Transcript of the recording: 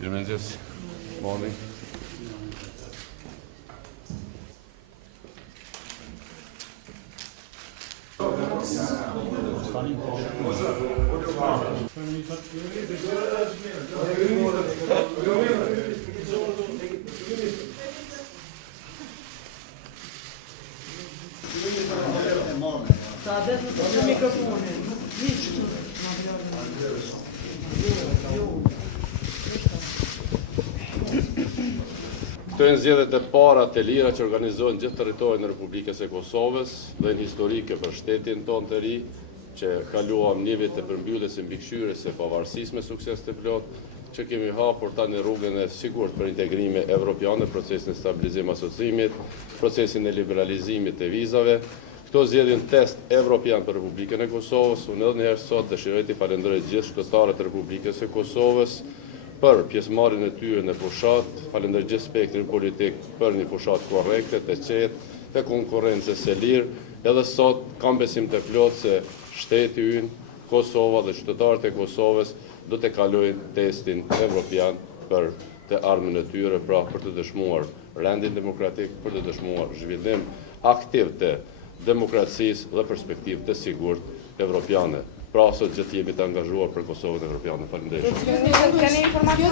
Mirëmëngjes. Morning. Saadet në mikrofonin. Këto janë zgjedhjet e para të lira që organizohen në gjithë territorin e Republikës së Kosovës dhe në historike për shtetin tonë të ri, që kaluam një vit të përmbylljes së mbikëqyrjes së pavarësisë me sukses të plotë, që kemi hapur tani rrugën e sigurt për integrime evropiane, procesin e stabilizim asociimit, procesin e liberalizimit të vizave. Këto zgjedhin test evropian për Republikën e Kosovës. Unë edhe njëherë sot dëshiroj të falenderoj gjithë shtetërorët e Republikës së Kosovës për pjesëmarrjen e tyre në fushat, falenderoj gjithë spektrin politik për një fushat korrekte, të qetë, të konkurrencës së lirë. Edhe sot kam besim të plotë se shteti ynë, Kosova dhe qytetarët e Kosovës do të kalojnë testin evropian për të ardhmen e tyre, pra për të dëshmuar rendin demokratik, për të dëshmuar zhvillim aktiv të demokracisë dhe perspektivë të sigurt evropiane. Pra sot gjithë jemi të angazhuar për Kosovën evropiane. Faleminderit.